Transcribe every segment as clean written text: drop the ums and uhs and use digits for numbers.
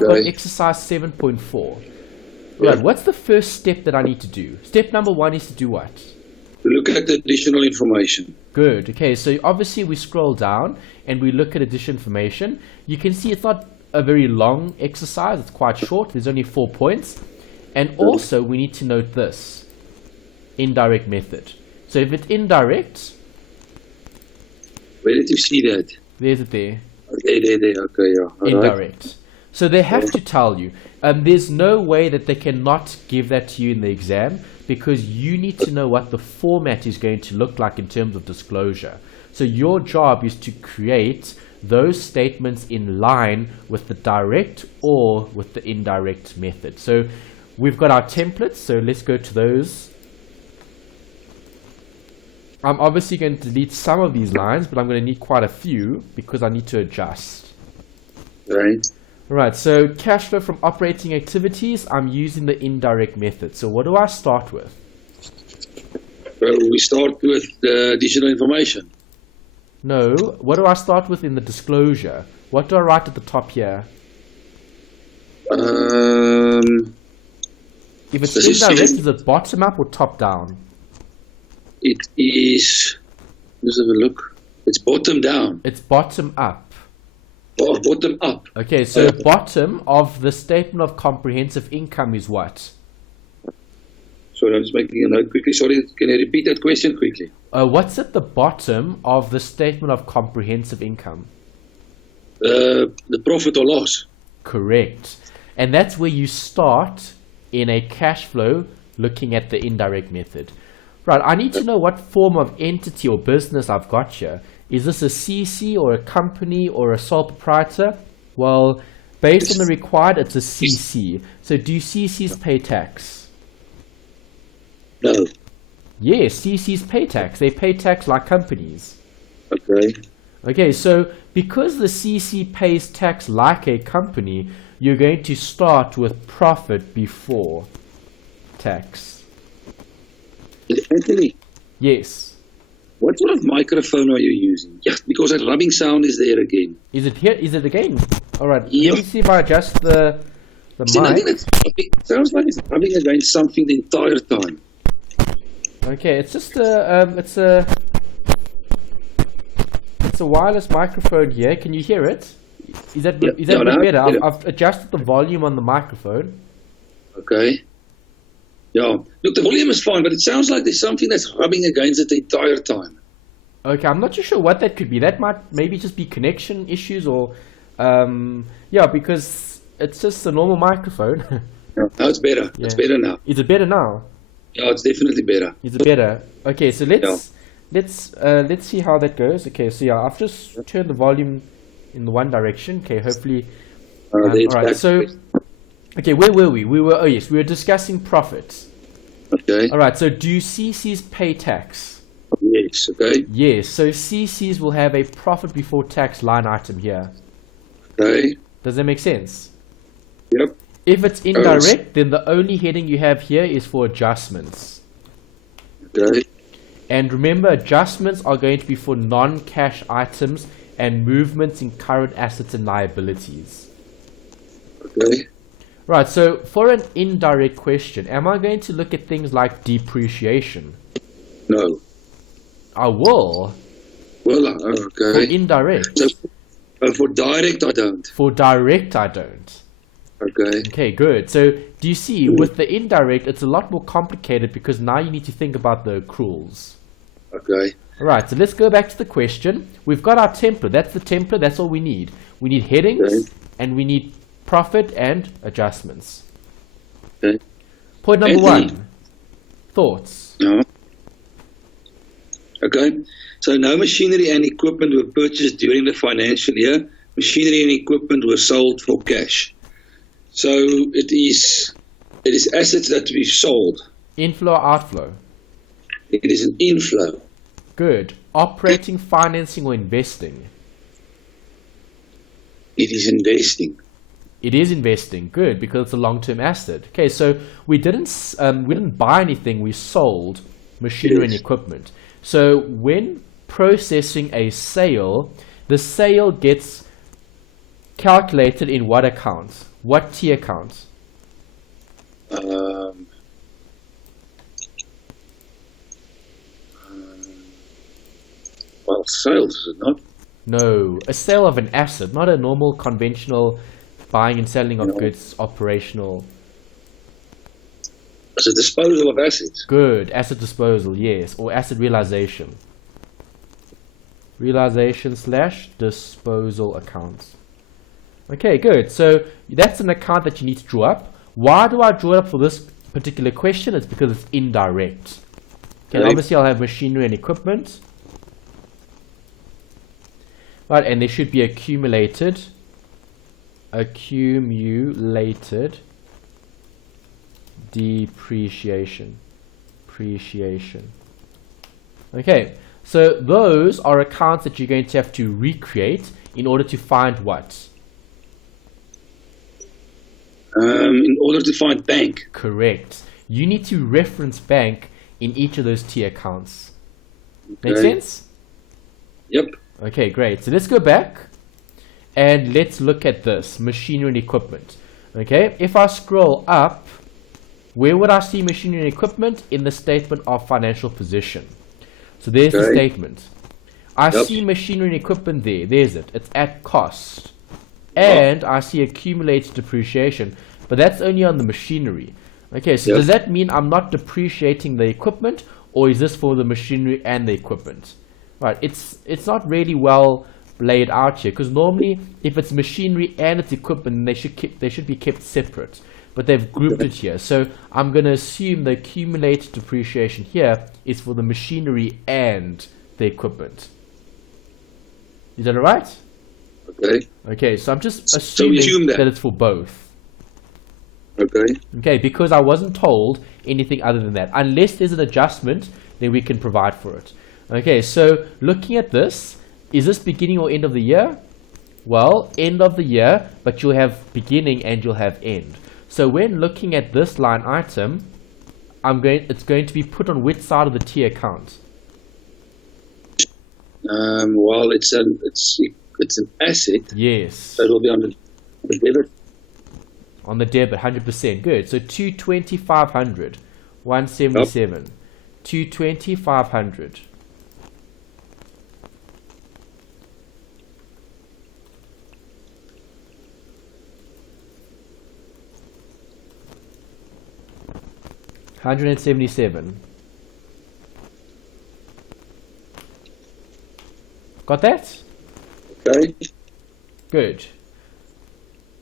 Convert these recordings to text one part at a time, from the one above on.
got exercise 7.4. Right, what's the first step that I need to do? Step number 1 is to do what? Look at the additional information. Good. Okay, so obviously we scroll down and we look at additional information. You can see it's not a very long exercise. It's quite short. There's only 4 points. And also we need to note this. Indirect method. So if it's indirect... Where did you see that? There's it there. There. Okay, yeah. All indirect. Right. So they have to tell you. There's no way that they cannot give that to you in the exam, because you need to know what the format is going to look like in terms of disclosure. So your job is to create those statements in line with the direct or with the indirect method. So we've got our templates, so let's go to those. I'm obviously going to delete some of these lines, but I'm going to need quite a few because I need to adjust. Right. Right, so cash flow from operating activities, I'm using the indirect method. So what do I start with? Well, we start with the additional information. No, what do I start with in the disclosure? What do I write at the top here? If it's indirect, is it bottom up or top down? It is, let's have a look. It's bottom down. It's bottom up. Oh, bottom up. Okay, so bottom of the statement of comprehensive income is what? Sorry, I'm just making a note quickly. Sorry, can you repeat that question quickly? What's at the bottom of the statement of comprehensive income? The profit or loss. Correct. And that's where you start in a cash flow looking at the indirect method. Right, I need to know what form of entity or business I've got here. Is this a CC or a company or a sole proprietor? Well, based on the required, it's a CC. So do CCs pay tax? No. Yes, CCs pay tax. They pay tax like companies. Okay. Okay, so because the CC pays tax like a company, you're going to start with profit before tax. Anthony? Yes. What sort of microphone are you using? Yeah, because that rubbing sound is there again. Is it here? Is it again? All right. Yeah. Let me see if I adjust the See, I mic. think it sounds like it's rubbing against something the entire time. Okay, it's just it's a wireless microphone here. Can you hear it? Is that a bit better? I've adjusted the volume on the microphone. Okay. Yeah. Look, the volume is fine, but it sounds like there's something that's rubbing against it the entire time. Okay, I'm not too sure what that could be. That might maybe just be connection issues or, yeah, because it's just a normal microphone. No, it's better. Yeah. It's better now. Is it better now? Yeah, it's definitely better. Is it better? Okay, so let's see how that goes. Okay, so yeah, I've just turned the volume in the one direction. Okay, hopefully. All right, so. Okay, where were we? We were discussing profits. Okay. All right, so do CCs pay tax? Yes, okay. Yes, so CCs will have a profit before tax line item here. Okay. Does that make sense? Yep. If it's indirect, then the only heading you have here is for adjustments. Okay. And remember, adjustments are going to be for non-cash items and movements in current assets and liabilities. Okay. Right, so for an indirect question, am I going to look at things like depreciation? No. I will. Well, okay. For indirect. So, for direct, I don't. For direct, I don't. Okay. Okay, good. So do you see, with the indirect, it's a lot more complicated because now you need to think about the accruals. Okay. All right, so let's go back to the question. We've got our template. That's the template. That's all we need. We need headings and we need profit and adjustments. Okay. Point number one. Thoughts? No. Okay. So no machinery and equipment were purchased during the financial year. Machinery and equipment were sold for cash. So it is assets that we've sold. Inflow or outflow? It is an inflow. Good. Operating, financing, or investing? It is investing. It is investing. Good, because it's a long-term asset. Okay, so we didn't buy anything. We sold machinery and equipment. So when processing a sale, the sale gets calculated in what account? What T account? Well, sales, is it not? No, a sale of an asset, not a normal conventional buying and selling of goods, operational. It's a disposal of assets. Good, asset disposal, yes, or asset realization. Realization / disposal accounts. Okay, good. So that's an account that you need to draw up. Why do I draw it up for this particular question? It's because it's indirect. Okay, obviously I'll have machinery and equipment. Right, and there should be accumulated depreciation. Okay, so those are accounts that you're going to have to recreate in order to find what? In order to find bank. Correct. You need to reference bank in each of those T accounts. Make sense? Yep. Okay, great. So let's go back and let's look at this machinery and equipment. Okay, if I scroll up, where would I see machinery and equipment? In the statement of financial position. So there's the statement. I see machinery and equipment there. There's it. It's at cost. And I see accumulated depreciation, but that's only on the machinery. Okay, so does that mean I'm not depreciating the equipment, or is this for the machinery and the equipment? Right, it's not really well laid out here, because normally if it's machinery and it's equipment, they should be kept separate, but they've grouped it here. So I'm going to assume the accumulated depreciation here is for the machinery and the equipment. Is that all right? Okay. Okay, so I'm just assuming that it's for both. Okay, because I wasn't told anything other than that. Unless there's an adjustment, then we can provide for it. Okay, so looking at this, is this beginning or end of the year? Well, end of the year, but you'll have beginning and you'll have end. So when looking at this line item, it's going to be put on which side of the T account? Well, it's an asset. Yes. So it'll be on the debit. On the debit, 100%. Good. So 220,500, 177, 220,500. $177. Got that? Okay. Good.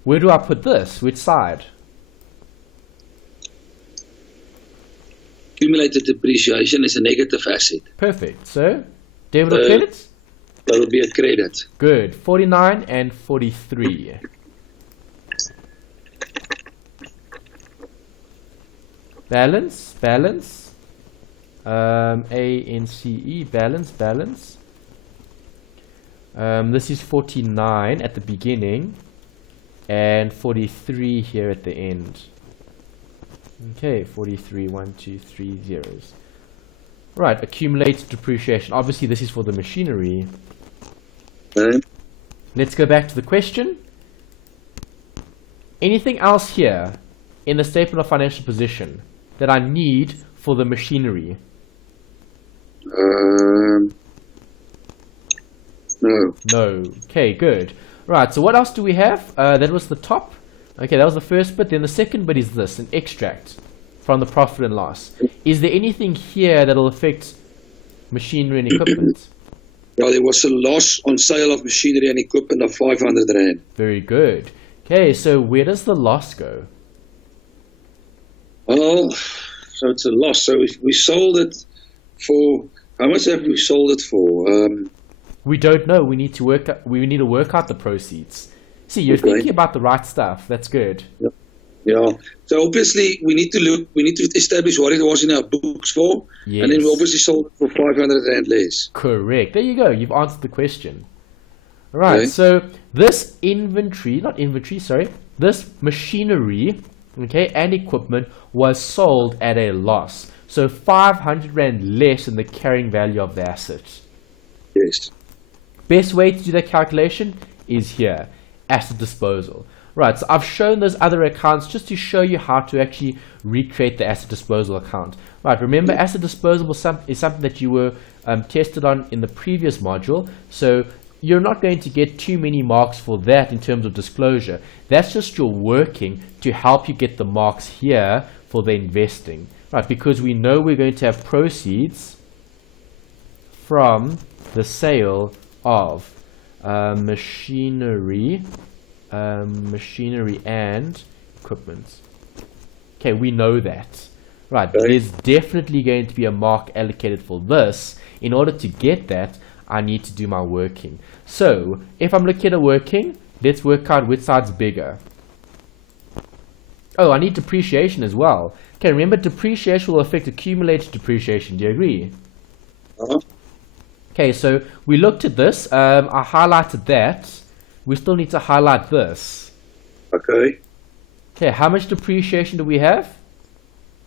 Where do I put this? Which side? Accumulated depreciation is a negative asset. Perfect. So, debit or credit? That will be a credit. Good. 49 and 43. Balance. A-N-C-E, balance. This is 49 at the beginning and 43 here at the end. Okay, 43, 1, 2, 3 zeros. Right, accumulated depreciation. Obviously, this is for the machinery. Okay. Let's go back to the question. Anything else here in the statement of financial position that I need for the machinery? No. Okay, good. Right, so what else do we have? That was the top. Okay, that was the first bit. Then the second bit is this, an extract from the profit and loss. Is there anything here that will affect machinery and equipment? Yeah, there was a loss on sale of machinery and equipment of 500 Rand. Very good. Okay, so where does the loss go? Well, so it's a loss. So if we sold it for, how much have we sold it for? We don't know. We need to work out the proceeds. See, you're thinking about the right stuff. That's good. Yeah. So obviously we need to establish what it was in our books for, and then we obviously sold it for 500 Rand less. Correct. There you go. You've answered the question. All right. So this this machinery, okay, and equipment was sold at a loss. So 500 Rand less than the carrying value of the asset. Yes. Best way to do that calculation is here. asset disposal. Right, so I've shown those other accounts just to show you how to actually recreate the asset disposal account. Right, remember asset disposal is something that you were tested on in the previous module, so you're not going to get too many marks for that in terms of disclosure. That's just your working to help you get the marks here for the investing. Right, because we know we're going to have proceeds from the sale of machinery and equipment. Okay, we know that. Right, there's definitely going to be a mark allocated for this. In order to get that, I need to do my working. So, if I'm looking at a working, let's work out which side's bigger. Oh, I need depreciation as well. Okay, remember depreciation will affect accumulated depreciation. Do you agree? Okay, so we looked at this. I highlighted that. We still need to highlight this. Okay. Okay, how much depreciation do we have?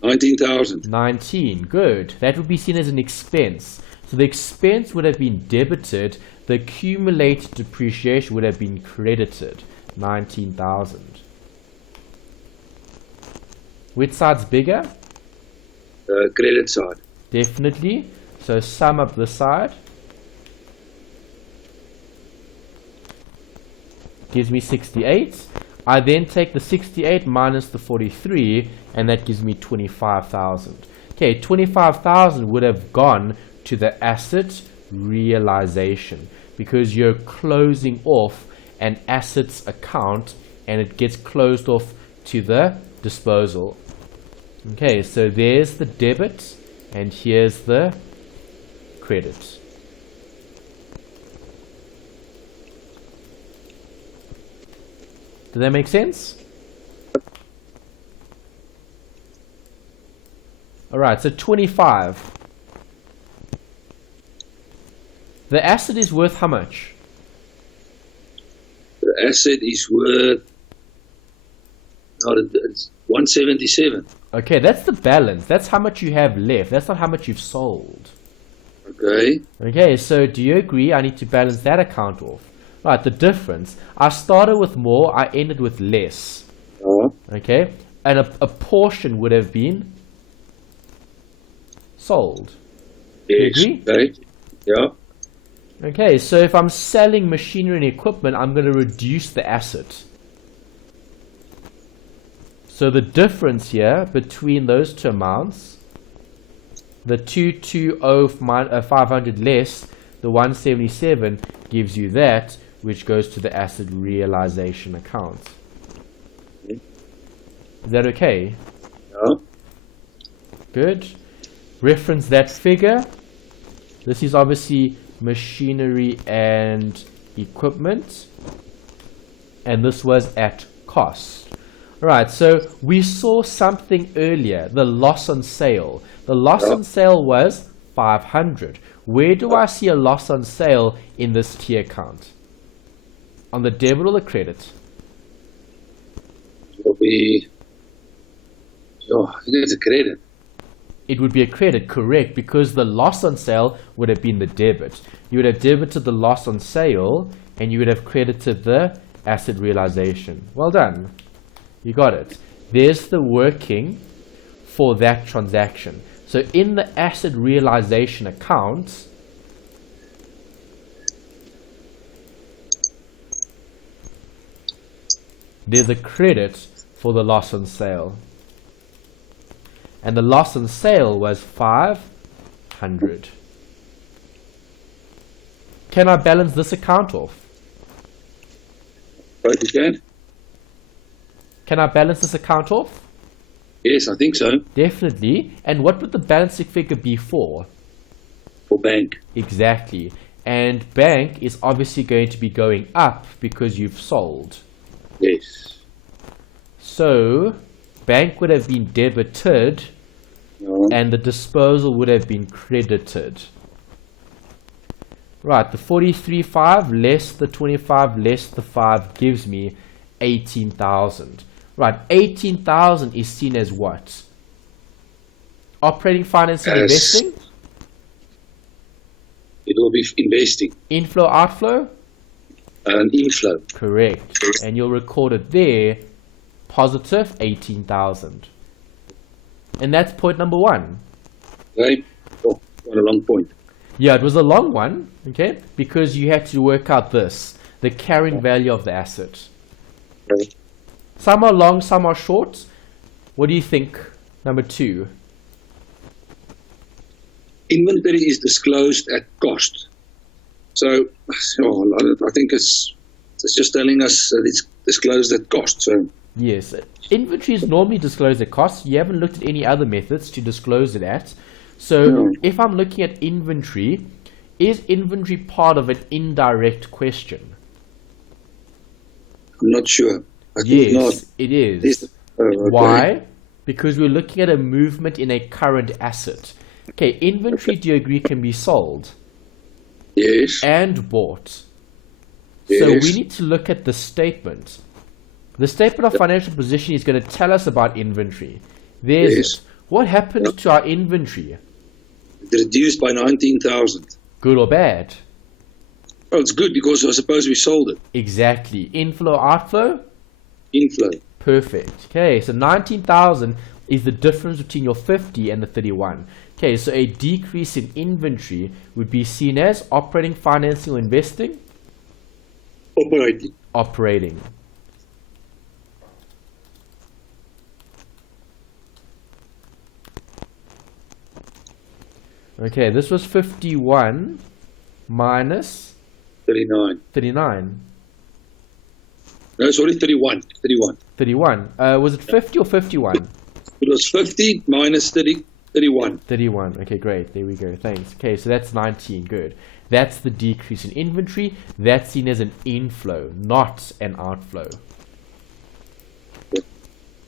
19,000. 19. Good. That would be seen as an expense. So the expense would have been debited. The accumulated depreciation would have been credited. 19,000. Which side's bigger? The credit side. Definitely. So sum up this side. Gives me 68. I then take the 68 minus the 43, and that gives me 25,000. Okay, 25,000 would have gone to the asset realization because you're closing off an assets account and it gets closed off to the disposal. Okay, so there's the debit and here's the credit. Does that make sense? Alright, so 25. The asset is worth how much? The asset is worth it's 177. Okay, that's the balance. That's how much you have left. That's not how much you've sold. Okay. Okay, so do you agree I need to balance that account off? Right, the difference. I started with more, I ended with less. Okay, and a portion would have been sold. Yes. Do you agree? Okay. Yeah. Okay, so if I'm selling machinery and equipment, I'm going to reduce the asset. So the difference here between those two amounts, the 220,500 less the 177 gives you that, which goes to the asset realization account. Okay. Is that okay? Yeah. Good. Reference that figure. This is obviously machinery and equipment, and this was at cost. Alright, so we saw something earlier, the loss on sale. The loss on sale was 500. Where do I see a loss on sale in this T account? On the debit or the credit? It will be, I think it's a credit. It would be a credit, correct, because the loss on sale would have been the debit. You would have debited the loss on sale and you would have credited the asset realization. Well done. You got it. There's the working for that transaction. So in the asset realization account, there's a credit for the loss on sale. And the loss on sale was 500. Can I balance this account off? Both you can? Can I balance this account off? Yes, I think so. Definitely. And what would the balancing figure be for? For bank. Exactly. And bank is obviously going to be going up because you've sold. Yes. So bank would have been debited and the disposal would have been credited. Right, the 43.5 less the 25 less the 5 gives me 18,000. Right, 18,000 is seen as what? Operating, financing, investing? It will be investing. Inflow, outflow? An inflow. Correct. And you'll record it there, positive 18,000. And that's point number 1. Okay. Oh, what a long point. Yeah, it was a long one, okay, because you had to work out this, the carrying value of the asset. Okay. Some are long, some are short. What do you think? Number 2. Inventory is disclosed at cost. So, I think it's just telling us that it's disclosed at cost. So, yes, inventory is normally disclosed at cost. You haven't looked at any other methods to disclose it at. So, no. If I'm looking at inventory, is inventory part of an indirect question? I'm not sure. I think Yes, not. it is. Okay. Why? Because we're looking at a movement in a current asset. Okay, inventory, do you agree, can be sold Yes. and bought? Yes. So we need to look at the statement. The statement of financial position is going to tell us about inventory. There's Yes. it. What happened to our inventory? It reduced by 19,000. Good or bad? Oh, it's good because I suppose we sold it. Exactly. Inflow, outflow? Inflow. Perfect. Okay, so 19,000 is the difference between your 50 and the 31. Okay, so a decrease in inventory would be seen as operating, financing, or investing? Operating. Operating. Okay, this was 51 minus 39. 39. No, sorry, 31. 31. 31. Was it 50 or 51? It was 50 minus 30, 31. 31. Okay, great. There we go. Thanks. Okay, so that's 19. Good. That's the decrease in inventory. That's seen as an inflow, not an outflow.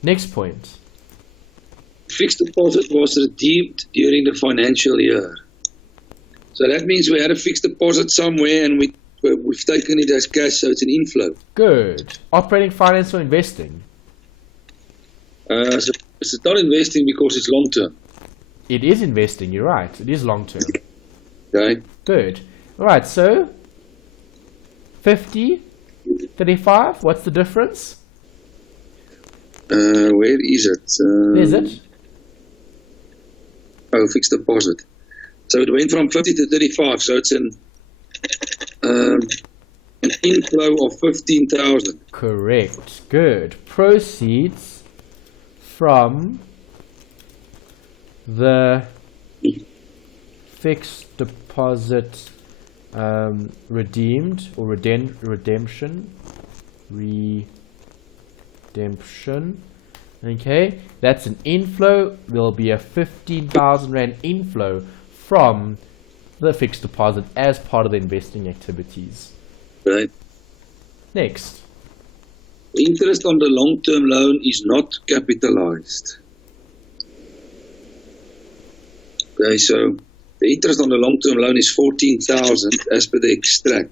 Next point. Fixed deposit was redeemed during the financial year. So that means we had a fixed deposit somewhere and we've taken it as cash, so it's an inflow. Good. Operating, finance, or investing? So it's not investing because it's long term. It is investing. You're right. It is long term. Okay. Good. All right. So 50, 35. What's the difference? Where is it? Is it? Oh, fixed deposit. So it went from 50 to 35. So it's an inflow of 15,000. Correct. Good. Proceeds from the fixed deposit redeemed or redemption. Okay, that's an inflow. There'll be a 15,000 Rand inflow from the fixed deposit as part of the investing activities. Right. Next. The interest on the long-term loan is not capitalized. Okay, so the interest on the long-term loan is 14,000 as per the extract.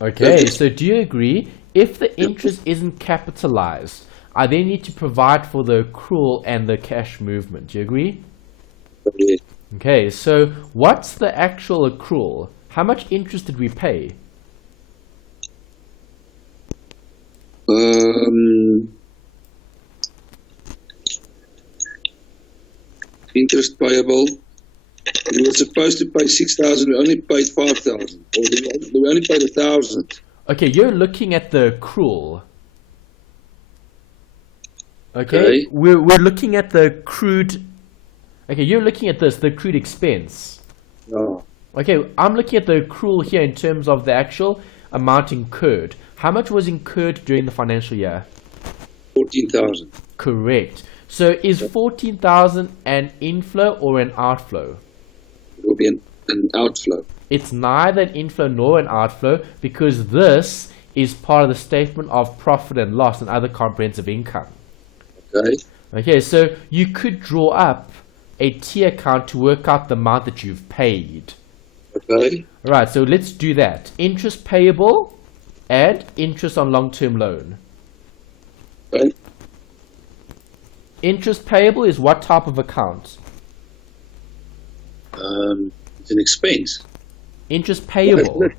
Okay, so do you agree? If the interest isn't capitalized, I then need to provide for the accrual and the cash movement. Do you agree? Okay. Okay, so what's the actual accrual? How much interest did we pay? Interest payable. We were supposed to pay 6,000. We only paid 5,000. Or we only paid 1,000. Okay, you're looking at the accrual. Okay, we're looking at the accrued. Okay, you're looking at this, the accrued expense. No. Okay, I'm looking at the accrual here in terms of the actual amount incurred. How much was incurred during the financial year? 14,000. Correct. So is 14,000 an inflow or an outflow? It will be an outflow. It's neither an inflow nor an outflow because this is part of the statement of profit and loss and other comprehensive income. Okay. Okay, so you could draw up a T account to work out the amount that you've paid. Okay. Right, so let's do that. Interest payable and interest on long-term loan. Okay. Interest payable is what type of account? It's an expense. Interest payable.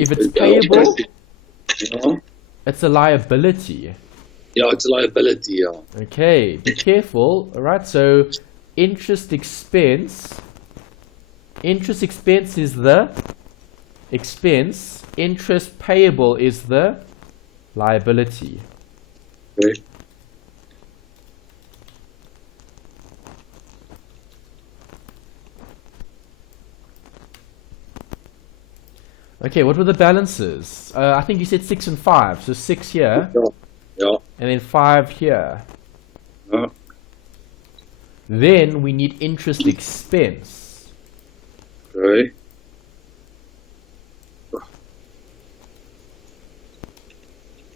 If it's payable, yeah. it's a liability. Yeah, it's a liability, yeah. Okay, be careful. All right, so interest expense is the expense. Interest payable is the liability. Okay. Okay, what were the balances? I think you said 6 and 5. So 6 here, Yeah. and then 5 here. Yeah. Then we need interest expense. Okay.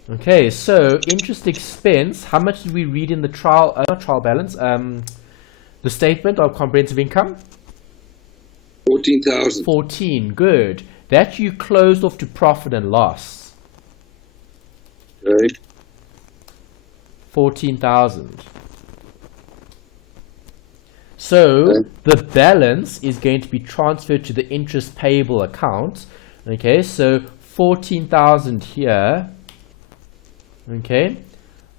Okay, so interest expense, how much did we read in the trial, not trial balance, the statement of comprehensive income? 14,000. 14, good. That you closed off to profit and loss. Okay. 14,000. So the balance is going to be transferred to the interest payable account. Okay, so 14,000 here. Okay,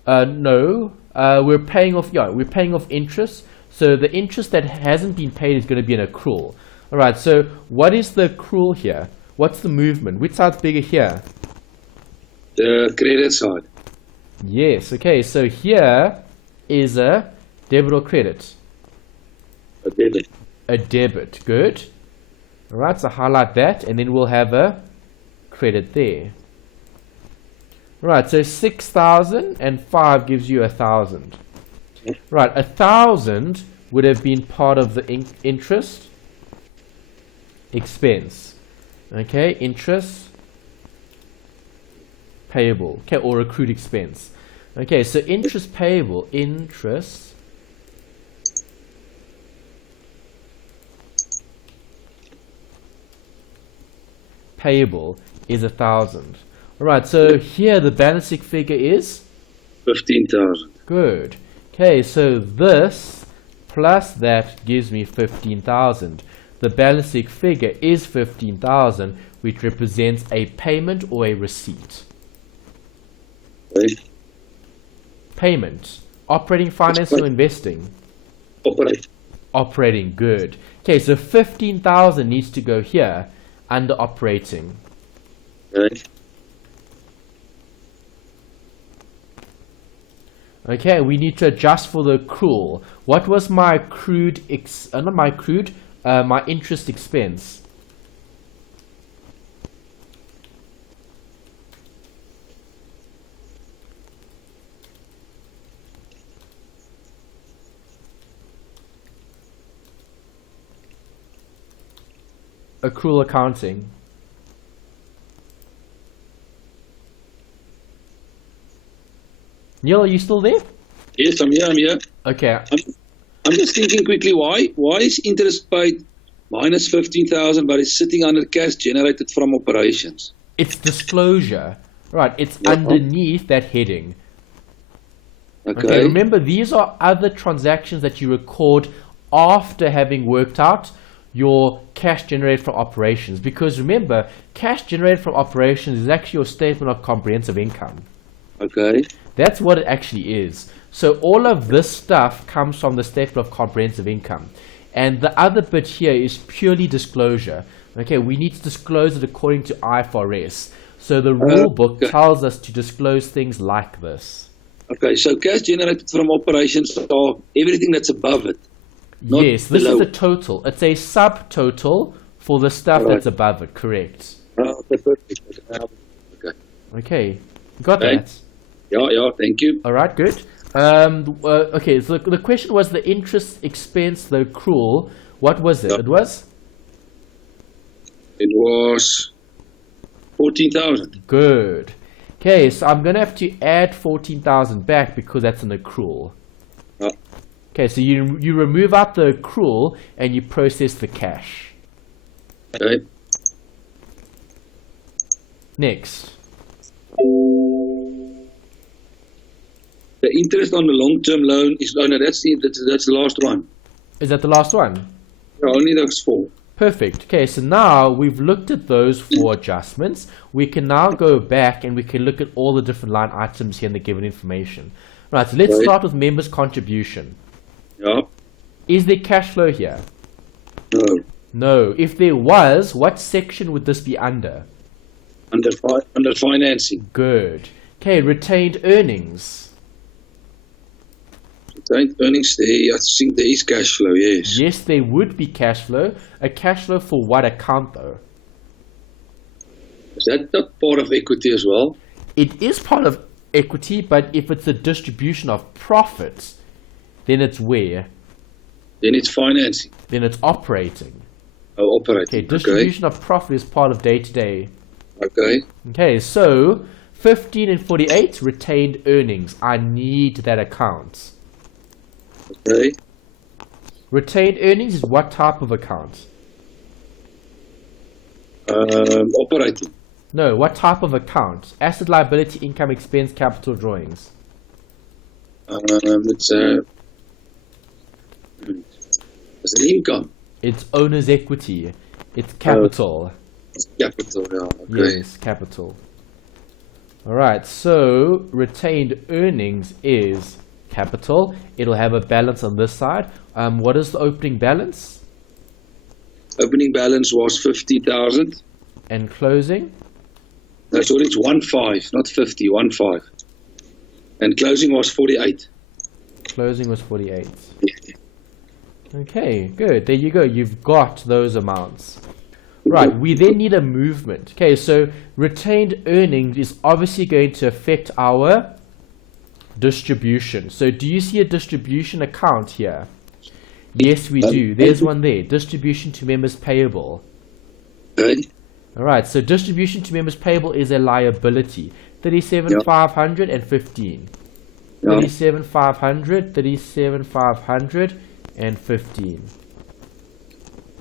no, we're paying off interest. So the interest that hasn't been paid is going to be an accrual. All right, so what is the accrual here? What's the movement? Which side's bigger here? The credit side. Yes, okay, so here is a debit or credit? A debit. A debit, good. All right, so highlight that, and then we'll have a credit there. Right, so 6,000 and 5 gives you 1,000. Right, 1,000 would have been part of the interest expense. Okay, interest payable, okay, or accrued expense. Okay, so interest payable, interest payable is 1,000. All right, so here the balancing figure is 15,000. good. Okay, so this plus that gives me 15,000. The balancing figure is 15,000, which represents a payment or a receipt. Okay. Payment, operating, finance, or investing? Operate. Operating, good. Okay, so 15,000 needs to go here under operating. Okay. Okay, we need to adjust for the accrual. What was my accrued, my interest expense? Accrual accounting. Neil, are you still there? Yes, I'm here. Okay. I'm just thinking quickly, why is interest paid minus 15,000, but it's sitting under cash generated from operations? It's disclosure. Right, it's underneath that heading. Okay, remember, these are other transactions that you record after having worked out your cash generated from operations. Because remember, cash generated from operations is actually your statement of comprehensive income. Okay. That's what it actually is. So all of this stuff comes from the statement of comprehensive income. And the other bit here is purely disclosure. Okay, we need to disclose it according to IFRS. So the rule book tells us to disclose things like this. Okay, so cash generated from operations are everything that's above it. Yes, this is the total. It's a subtotal for the stuff that's above it, correct? Okay, perfect. Okay. Okay, you got that? Yeah, thank you. All right, good. Okay, so the question was the interest expense, the accrual. What was it? It was 14,000. Good. Okay, so I'm going to have to add 14,000 back because that's an accrual. Okay, so you remove out the accrual and you process the cash. Okay. Next. The interest on the long-term loan is that's the last one. Is that the last one? Yeah, only those 4. Perfect. Okay, so now we've looked at those four adjustments. We can now go back and we can look at all the different line items here in the given information. Right, so let's Right. start with members' contribution. Yeah. Is there cash flow here? No. No. If there was, what section would this be under? Under financing. Good. Okay, retained earnings. Retained earnings there. I think there is cash flow. Yes. Yes, there would be cash flow. A cash flow for what account though? Is that not part of equity as well? It is part of equity, but if it's a distribution of profits, then it's where? Then it's financing. Then it's operating. Oh, operating. Okay, distribution of profit is part of day-to-day. Okay. Okay, so 15 and 48, retained earnings. I need that account. Okay. Retained earnings is what type of account? Operating. No, what type of account? Asset, liability, income, expense, capital, drawings. It's an income. It's owner's equity. It's capital. Capital. Yeah. Okay. Yes, capital. Alright, so retained earnings is capital. It'll have a balance on this side. What is the opening balance? Opening balance was 50,000. And closing? No, sorry, it's 15, not 50. 15. And closing was 48. Closing was 48. Okay, good. There you go. You've got those amounts. Right, we then need a movement. Okay, so retained earnings is obviously going to affect our distribution. So do you see a distribution account here? Yes, we do. There's one there. Distribution to members payable. Okay. Alright, so distribution to members payable is a liability. 37,500 and 15. Yeah. 37,500, 37,500 and 15.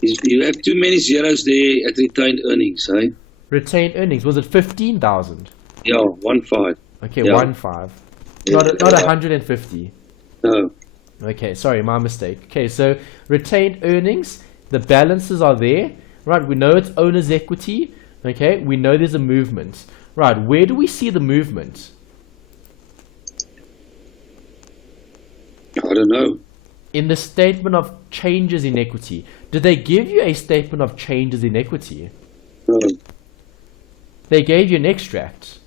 You have too many zeros there at retained earnings, eh? Retained earnings, was it 15,000? Yeah, 15. Okay, Yeah. 15. Yeah. Not 150. No. Okay, sorry, my mistake. Okay, so retained earnings, the balances are there. Right, we know it's owner's equity. Okay, we know there's a movement. Right, where do we see the movement? I don't know. In the statement of changes in equity. Did they give you a statement of changes in equity? No. They gave you an extract.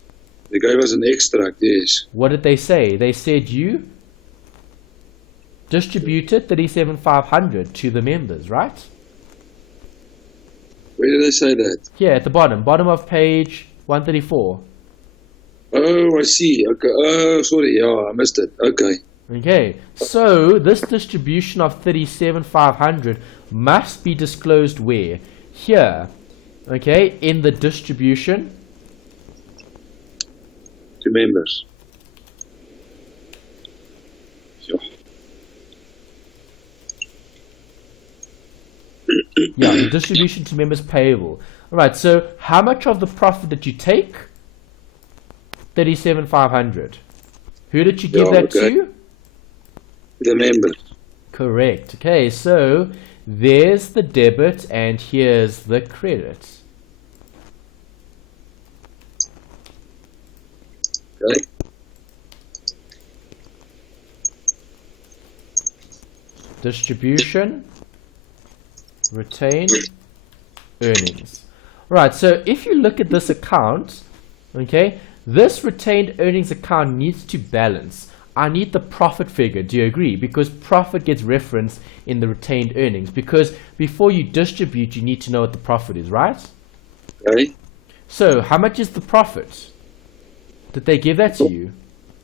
They gave us an extract, yes. What did they say? They said you distributed 37,500 to the members, right? Where did they say that? Here at the bottom of page 134. Oh, I see. Okay. Oh, sorry. Yeah, I missed it. Okay. Okay, so this distribution of 37,500 must be disclosed where? Here. Okay, in the distribution To members. Sure. Yeah, the distribution to members payable. Alright, so how much of the profit did you take? 37,500. Who did you give Yeah, that okay. to? The members. Correct. Okay, so there's the debit and here's the credit. Okay. Distribution, retained earnings. Right, so if you look at this account, okay, this retained earnings account needs to balance. I need the profit figure. Do you agree? Because profit gets referenced in the retained earnings. Because before you distribute, you need to know what the profit is, right? Okay. So, how much is the profit? Did they give that to you?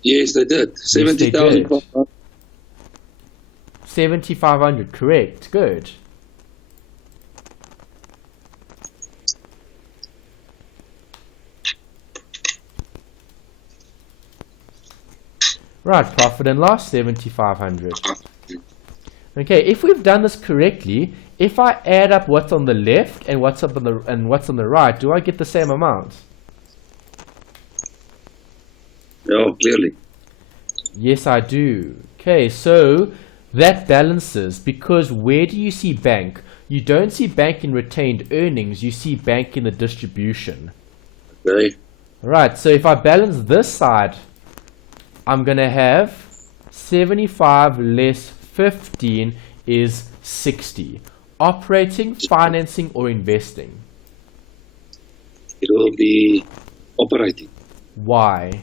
Yes, they did. Yes, they 70,000. did. 7,500. Correct. Good. Right, profit and loss, 7,500. Okay, if we've done this correctly, if I add up what's on the left and what's up on the right, do I get the same amount? Yeah, clearly. Yes, I do. Okay, so that balances because where do you see bank? you don't see bank in retained earnings, you see bank in the distribution. Okay. Right, so if I balance this side, I'm going to have 75 less 15 is 60. Operating, financing, or investing? It will be operating. Why?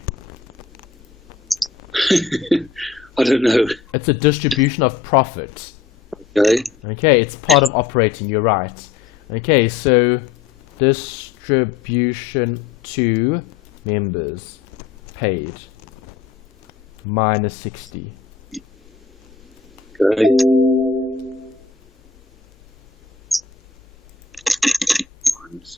I don't know. It's a distribution of profit. Okay. Okay, it's part of operating, you're right. Okay, so distribution to members paid minus 60. Okay.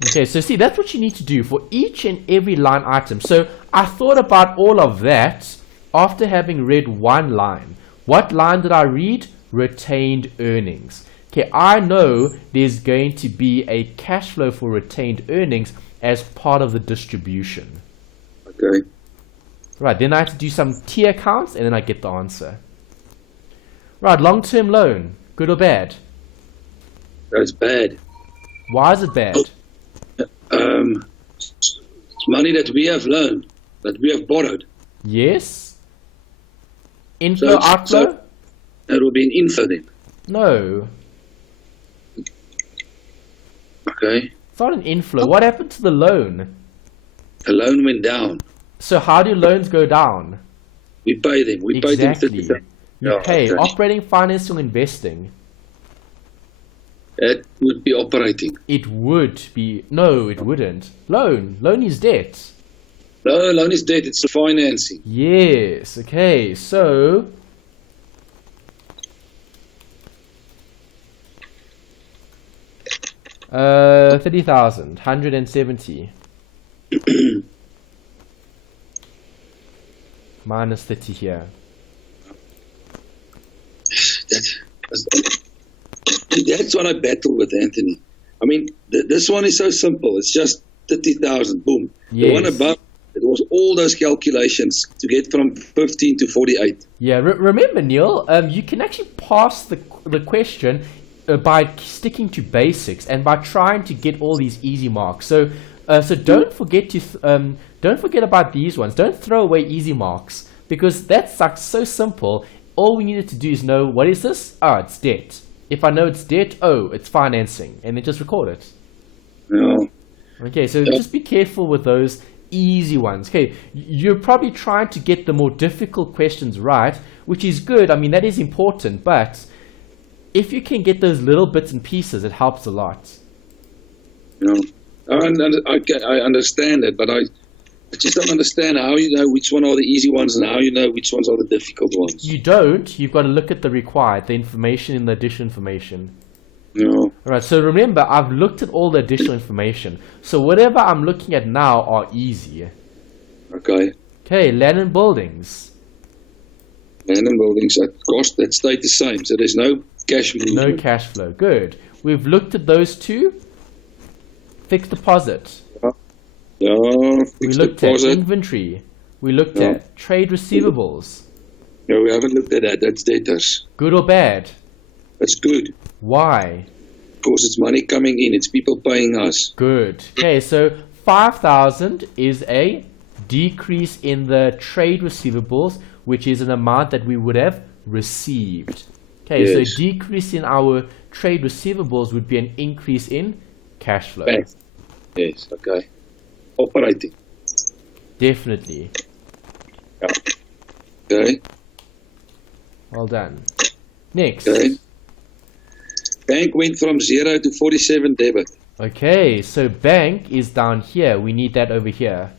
Okay, so see, that's what you need to do for each and every line item. So I thought about all of that after having read one line. What line did I read? Retained earnings. Okay, I know there's going to be a cash flow for retained earnings as part of the distribution. Okay. Right, then I have to do some T accounts and then I get the answer. Right, long-term loan, good or bad? That's bad. Why is it bad? It's money that we have loaned, that we have borrowed. Yes. Inflow, outflow? That will be an inflow then. No. Okay. It's not an inflow. What happened to the loan? The loan went down. So how do loans go down? We pay them. We pay them Exactly. 50,000. You pay okay. operating, financing, investing. That would be operating. It would be. No, it wouldn't. Loan. Loan is debt. No, loan is debt. It's the financing. Yes. Okay. So 30,000, 170 minus 30 here. That's what I battle with, Anthony. I mean, this one is so simple. It's just 30,000. Boom. Yes. The one above, it was all those calculations to get from 15 to 48. Yeah. Remember, Neil, you can actually pass the question by sticking to basics and by trying to get all these easy marks. So don't forget to don't forget about these ones. Don't throw away easy marks because that's like so simple. All we needed to do is know, what is this? Oh, it's debt. If I know it's debt, oh, it's financing, and then just record it. No. Okay, so just be careful with those easy ones. Okay, you're probably trying to get the more difficult questions right, which is good. I mean, that is important, but if you can get those little bits and pieces, it helps a lot. No. I understand it, but I just don't understand how you know which one are the easy ones and how you know which ones are the difficult ones. You don't. You've got to look at the required, the information in the additional information. No. All right, so remember, I've looked at all the additional information. So whatever I'm looking at now are easy. Okay. Okay, land and buildings. Land and buildings, that stayed the same. So there's no cash movement. No cash flow. Good. We've looked at those two. Fixed deposit. Yeah, We looked at inventory. We looked at trade receivables. No, we haven't looked at that. That's debtors. Good or bad? That's good. Why? Because it's money coming in. It's people paying us. Good. Okay, so 5,000 is a decrease in the trade receivables, which is an amount that we would have received. Okay, Yes. so decrease in our trade receivables would be an increase in cash flow. Yes. Yes, okay. Operating. Definitely. Yeah. Okay. Well done. Next. Okay. Bank went from 0 to 47 debit. Okay, so bank is down here. We need that over here.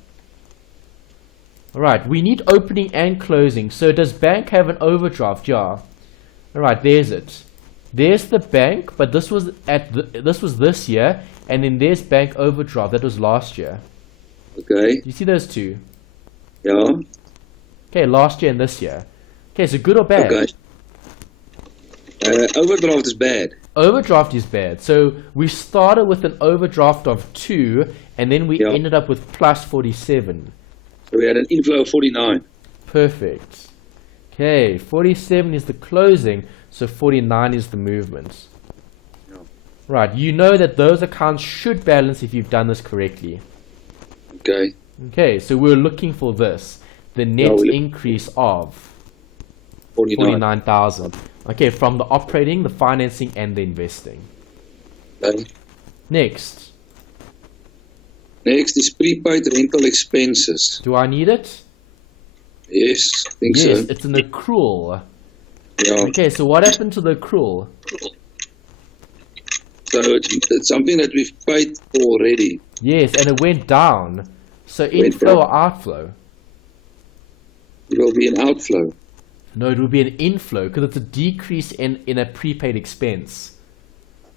Alright, we need opening and closing. So does bank have an overdraft? Yeah. Alright, there's it. There's the bank, but this was this year, and then there's bank overdraft. That was last year. Okay. You see those two? Yeah. Okay, last year and this year. Okay, so good or bad? Okay. Overdraft is bad. Overdraft is bad. So we started with an overdraft of 2, and then we ended up with plus 47. So we had an inflow of 49. Perfect. Okay, 47 is the closing, so 49 is the movement. Yeah. Right, you know that those accounts should balance if you've done this correctly. Okay. Okay, so we're looking for this. The net increase of 49,000. Okay, from the operating, the financing, and the investing. Okay. Next. Next is prepaid rental expenses. Do I need it? Yes, I think so. Yes, it's an accrual. Yeah. Okay, so what happened to the accrual? So it's something that we've paid for already. Yes, and it went down. So inflow or outflow? It will be an outflow. No, it will be an inflow because it's a decrease in a prepaid expense.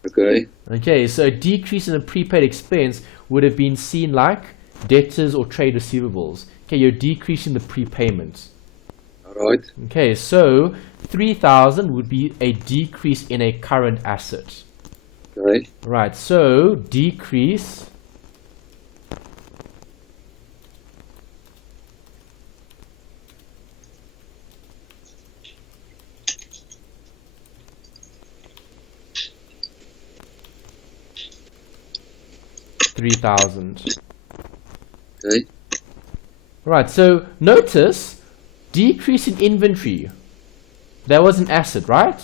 Okay. Okay, so a decrease in a prepaid expense would have been seen like debtors or trade receivables. Okay, you're decreasing the prepayment. All right. Okay, so 3,000 would be a decrease in a current asset. Okay. Right, so decrease $3,000. Okay. Right, so notice decrease in inventory. That was an asset, right?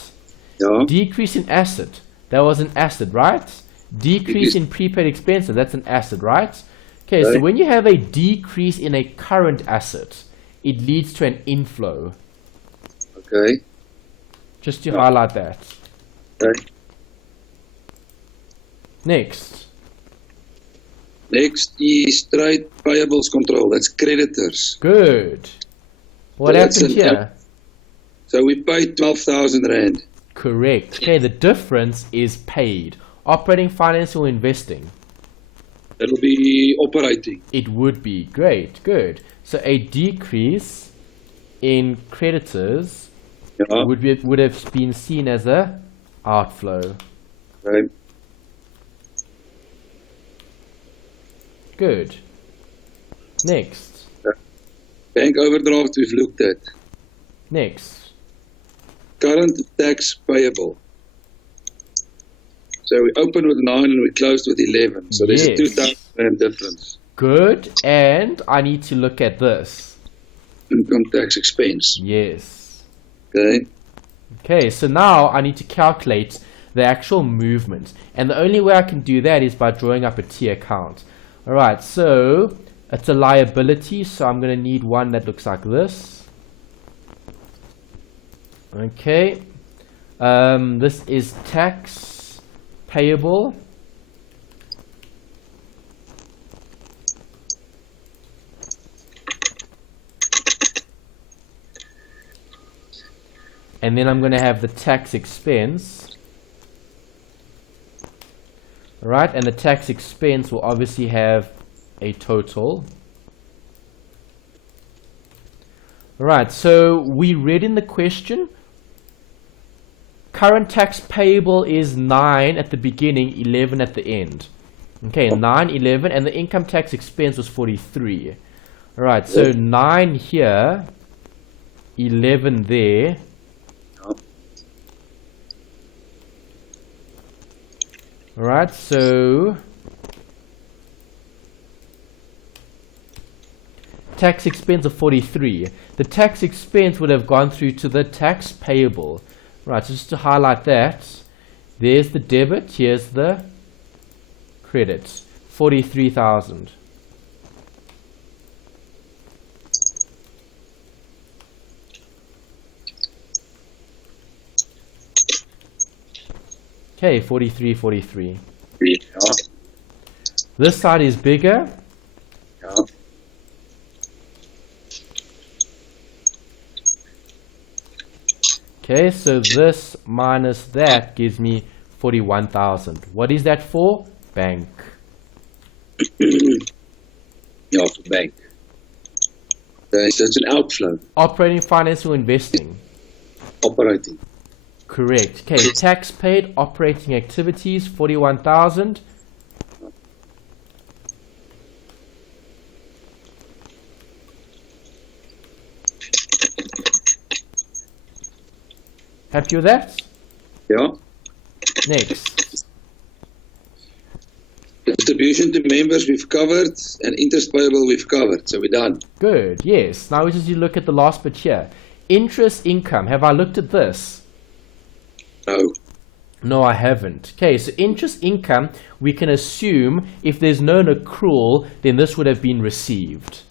Yeah. Decrease in asset. That was an asset, right? Decrease in prepaid expenses. That's an asset, right? Okay, so when you have a decrease in a current asset, it leads to an inflow. Okay. Just to highlight that. Okay. Next. Next is trade payables control. That's creditors. Good. What So that's happened here? So we paid 12,000 Rand. Correct. Okay, the difference is paid. Operating, finance, or investing? That'll be operating. It would be. Great, good. So a decrease in creditors Yeah. would have been seen as a outflow. Okay. Good. Next. Bank overdraft we've looked at. Next. Current tax payable. So we opened with 9 and we closed with 11. So there's a 2,000 Rand difference. Good. And I need to look at this. Income tax expense. Yes. Okay. Okay, so now I need to calculate the actual movement. And the only way I can do that is by drawing up a T account. Alright, so it's a liability, so I'm going to need one that looks like this. Okay. This is tax payable. And then I'm going to have the tax expense. Right, and the tax expense will obviously have a total. Right, so we read in the question, current tax payable is 9 at the beginning, 11 at the end. Okay, 9, 11, and the income tax expense was 43. Right, so 9 here, 11 there. Alright, so tax expense of 43. The tax expense would have gone through to the tax payable. Right, so just to highlight that, there's the debit, here's the credit. 43,000. Okay, 43, 43. Yeah. This side is bigger. Yeah. Okay, so this minus that gives me 41,000. What is that for? Bank. Yeah, for bank. Okay, so it's an outflow. Operating, finance, or investing? Operating. Correct. Okay, tax paid, operating activities, 41,000. Happy with that? Yeah. Next. Contribution to members we've covered, and interest payable we've covered, so we're done. Good, yes. Now we just need to look at the last bit here. Interest income, have I looked at this? No. No, I haven't. Okay, so interest income, we can assume if there's no accrual, then this would have been received.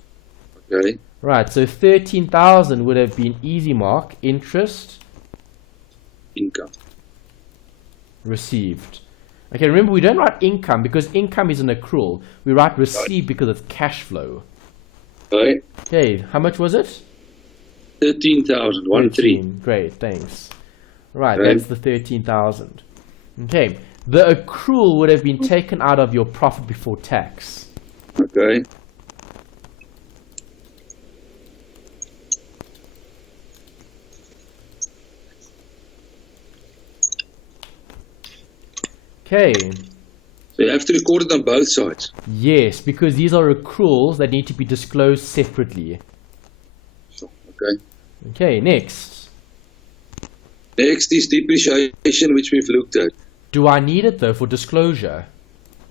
Okay. Right, so 13,000 would have been easy mark, interest Income. received. Okay, remember we don't write income because income is an accrual. We write received because it's cash flow. Okay. Okay, how much was it? 13,000. 13. Great, thanks. Right, Okay. that's the 13,000. Okay, the accrual would have been taken out of your profit before tax. Okay. Okay, So you have to record it on both sides. yes, because these are accruals that need to be disclosed separately. Okay. Okay, next. Next is depreciation, which we've looked at. Do I need it though for disclosure?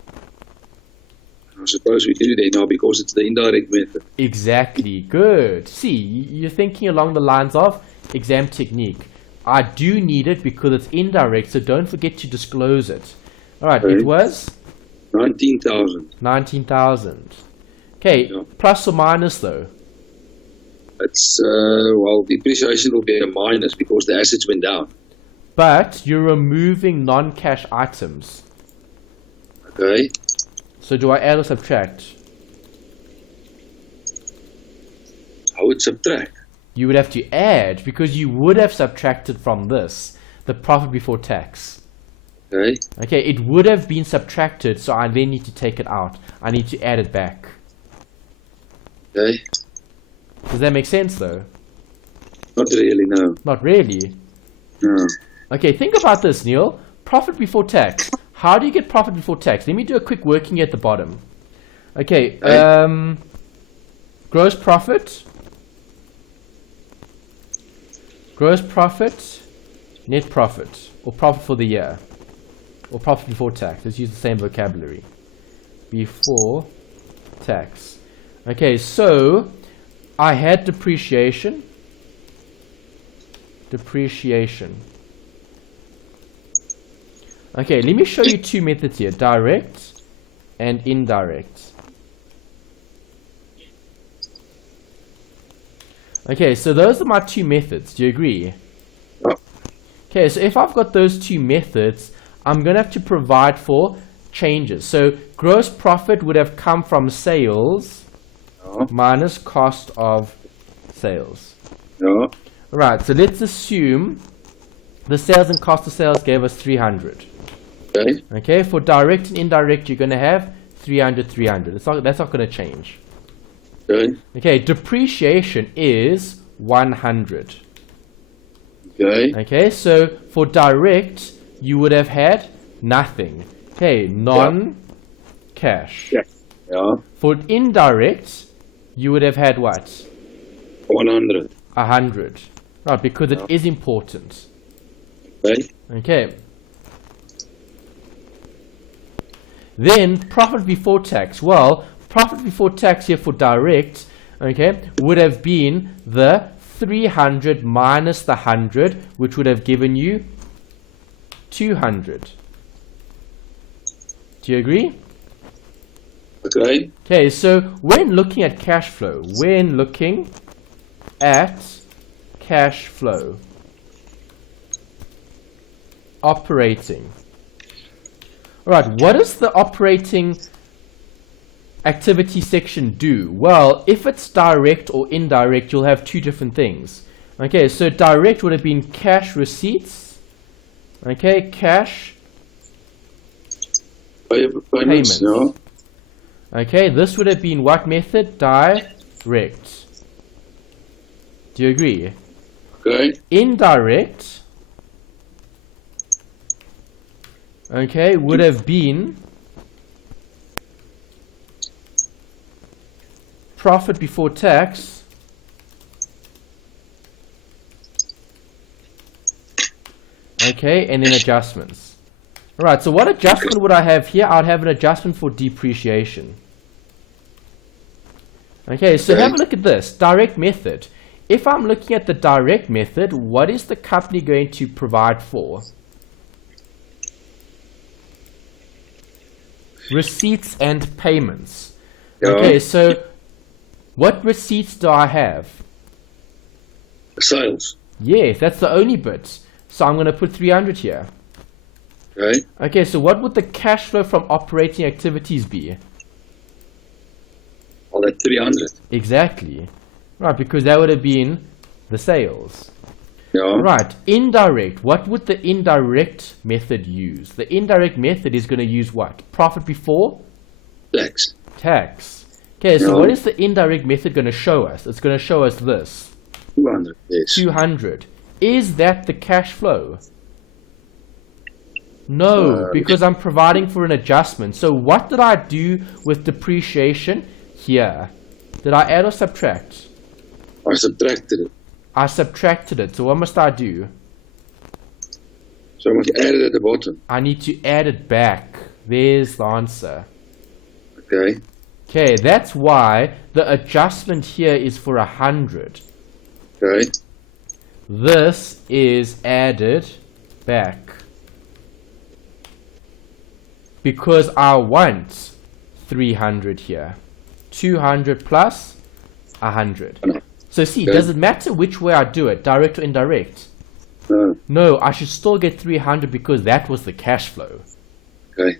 I suppose we do that now because it's the indirect method. Exactly, good. See, you're thinking along the lines of exam technique. I do need it because it's indirect, so don't forget to disclose it. Alright, Okay. it was 19,000. 19,000. Okay, Yeah. plus or minus though? That's, well, depreciation will be a minus because the assets went down. But you're removing non-cash items. Okay. So do I add or subtract? I would subtract. You would have to add because you would have subtracted from this the profit before tax. Okay. Okay, it would have been subtracted, so I then need to take it out. I need to add it back. Okay. Does that make sense though? Not really, no. Not really. No. Okay, think about this, Neil. Profit before tax. How do you get profit before tax? Let me do a quick working at the bottom. Okay, gross profit. Gross profit, net profit, or profit for the year. Or profit before tax. Let's use the same vocabulary. Before tax. Okay, so I had depreciation. Depreciation. Okay, let me show you two methods here. Direct and indirect. Okay, so those are my two methods. Do you agree? Oh. Okay, so if I've got those two methods, I'm going to have to provide for changes. So gross profit would have come from sales No. minus cost of sales. No. Right, so let's assume the sales and cost of sales gave us 300. Okay. Okay, for direct and indirect, you're going to have 300, 300. That's not going to change. Okay. Okay, depreciation is 100. Okay. Okay, so for direct, you would have had nothing. Okay, non-cash. Yeah. Yeah. For indirect, you would have had what? 100. 100. Right, because it is important. Okay. Okay. Then profit before tax. Well, profit before tax here for direct, okay, would have been the 300 minus the 100, which would have given you 200. Do you agree? Okay. Okay, so when looking at cash flow, operating. Alright, what does the operating activity section do? Well, if it's direct or indirect, you'll have two different things. Okay, so direct would have been cash receipts. Okay, cash Payments. No. Okay, this would have been what method? Direct. Do you agree? Okay. Indirect, okay, would have been profit before tax okay, and then adjustments. Alright, so what adjustment would I have here? I'd have an adjustment for depreciation. Okay, so have a look at this. Direct method. If I'm looking at the direct method, what is the company going to provide for? Receipts and payments. Yeah. Okay, so what receipts do I have? Sales. Yes, that's the only bit. So I'm going to put 300 here. Okay. Okay, so what would the cash flow from operating activities be? All that 300. Exactly. Right, because that would have been the sales. Yeah. Right, indirect. What would the indirect method use? The indirect method is going to use what? Profit before? Tax. Tax. Okay, so Yeah. what is the indirect method going to show us? It's going to show us this. 200. Yes. 200. Is that the cash flow? No, because I'm providing for an adjustment. So what did I do with depreciation here? Did I add or subtract? I subtracted it. I subtracted it. So what must I do? So I must add it at the bottom. I need to add it back. There's the answer. Okay. Okay, that's why the adjustment here is for 100. Okay. This is added back. Because I want 300 here. 200 plus 100. So see, Okay. does it matter which way I do it, direct or indirect? No. No, I should still get 300 because that was the cash flow. Okay.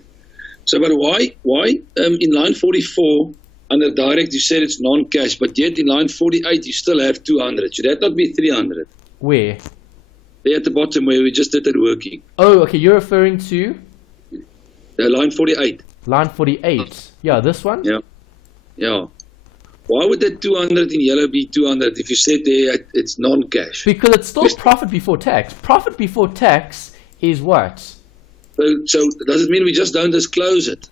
So, but why in line 44 under direct you said it's non-cash, but yet in line 48 you still have 200. Should that not be 300? Where? There at the bottom where we just did that working. Oh, okay, you're referring to Line 48. line 48. Yeah, this one? Yeah. Yeah. Why would that 200 in yellow be 200 if you said there it's non-cash? Because it's still profit before tax. Profit before tax is what? So does it mean we just don't disclose it?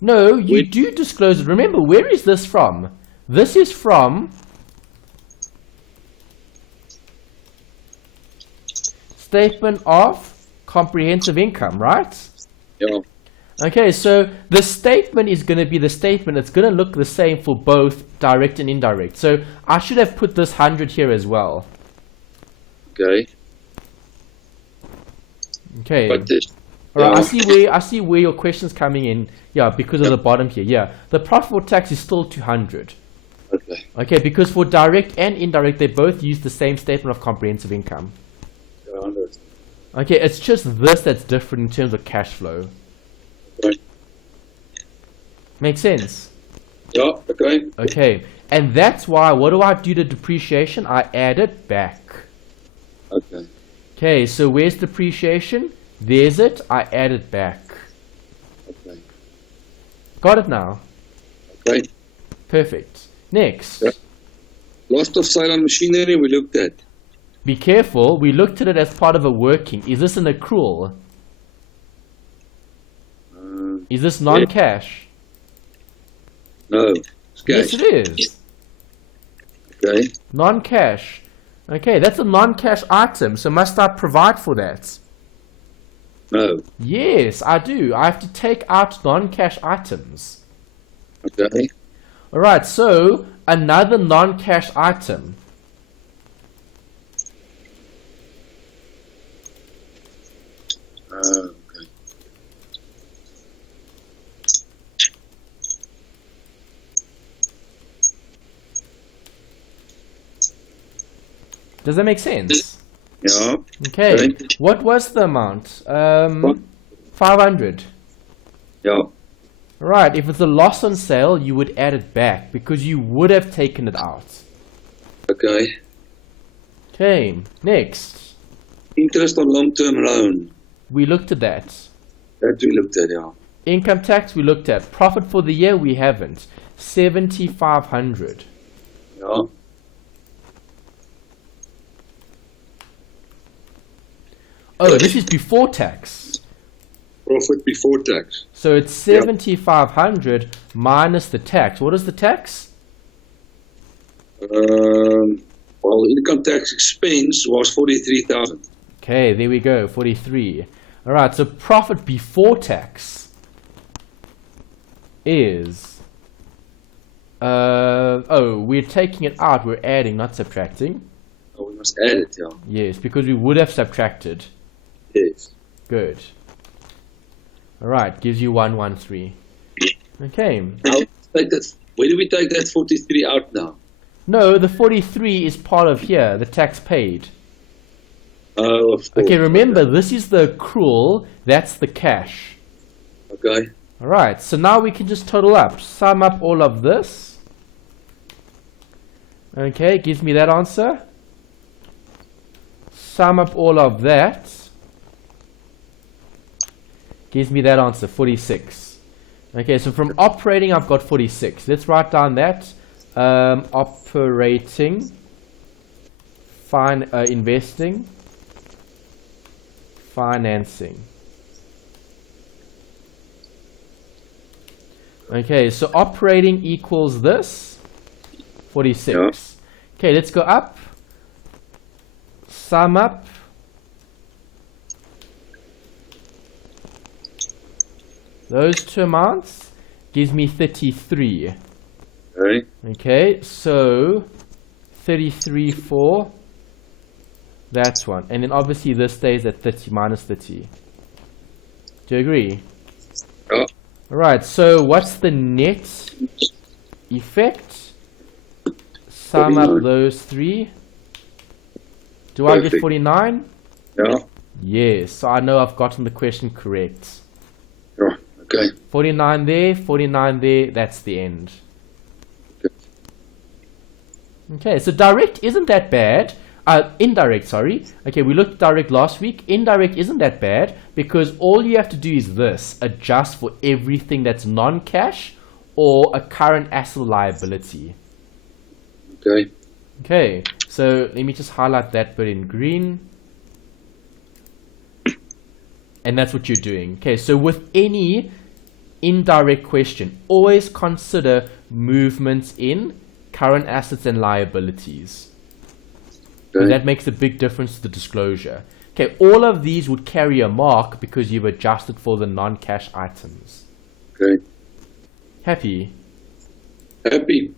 No, you do disclose it. Remember, where is this from? This is from statement of comprehensive income, right? Yeah. Okay, so the statement is going to be the statement. It's going to look the same for both direct and indirect. So I should have put this 100 here as well. Okay. Okay. But this, All right, yeah. I see where your question's coming in. Yeah, because of the bottom here. Yeah, the profit for tax is still 200. Okay. Okay, because for direct and indirect, they both use the same statement of comprehensive income. 200. Okay, it's just this that's different in terms of cash flow. Right. Makes sense? Yeah. Okay. Okay, and that's why, what do I do to depreciation? I add it back. Okay. Okay, so where's depreciation? There's it. I add it back. Okay. Got it now? Okay. Perfect. Next. Yeah. Loss of sale on machinery we looked at. Be careful. We looked at it as part of a working. Is this an accrual? Is this non-cash? No. It's Yes, cash. it is. Okay. Non-cash. Okay, that's a non-cash item. So must I provide for that? No. Yes, I do. I have to take out non-cash items. Okay. All right, so another non-cash item. Okay. Does that make sense? Yeah. Okay. Okay. What was the amount? 500. Yeah. Right. If it's a loss on sale, you would add it back because you would have taken it out. Okay. Okay. Next. Interest on long-term loan. We looked at that. That we looked at, yeah. Income tax we looked at. Profit for the year we haven't. 7,500. Yeah. Oh, this is before tax. Profit before tax. So it's 7,500 minus the tax. What is the tax? Well, income tax expense was 43,000. Okay, there we go. 43. All right, so profit before tax is, we're taking it out, we're adding, not subtracting. Oh, we must add it, yeah. Yes, because we would have subtracted. Yes. Good. All right, gives you 113. Okay. Now, take that. Where do we take that 43 out now? No, the 43 is part of here, the tax paid. Oh, of course. Okay, remember, this is the accrual, that's the cash. Okay. All right, so now we can just total up. Sum up all of this. Okay, gives me that answer. Sum up all of that. Gives me that answer, 46. Okay, so from operating, I've got 46. Let's write down that. Operating, investing, financing. Okay, so operating equals this, 46. Yeah. Okay, let's go up. Sum up. Those two amounts gives me 33. Okay. Okay, so 33 for that's one. And then obviously this stays at 30 minus 30. Do you agree? Yeah. Alright, so what's the net effect? Sum up 49. those three. Do I get Perfect. 49? Yeah. Yes, so I know I've gotten the question correct. Yeah. Okay. 49 there, 49 there, that's the end. Okay, so direct isn't that bad. Indirect, sorry. Okay, we looked direct last week. Indirect isn't that bad because all you have to do is this. Adjust for everything that's non-cash or a current asset or liability. Okay. Okay, so let me just highlight that bit in green. And that's what you're doing. Okay, so with any indirect question, always consider movements in current assets and liabilities. Okay. That makes a big difference to the disclosure. Okay, all of these would carry a mark because you've adjusted for the non-cash items. Okay. Happy? Happy.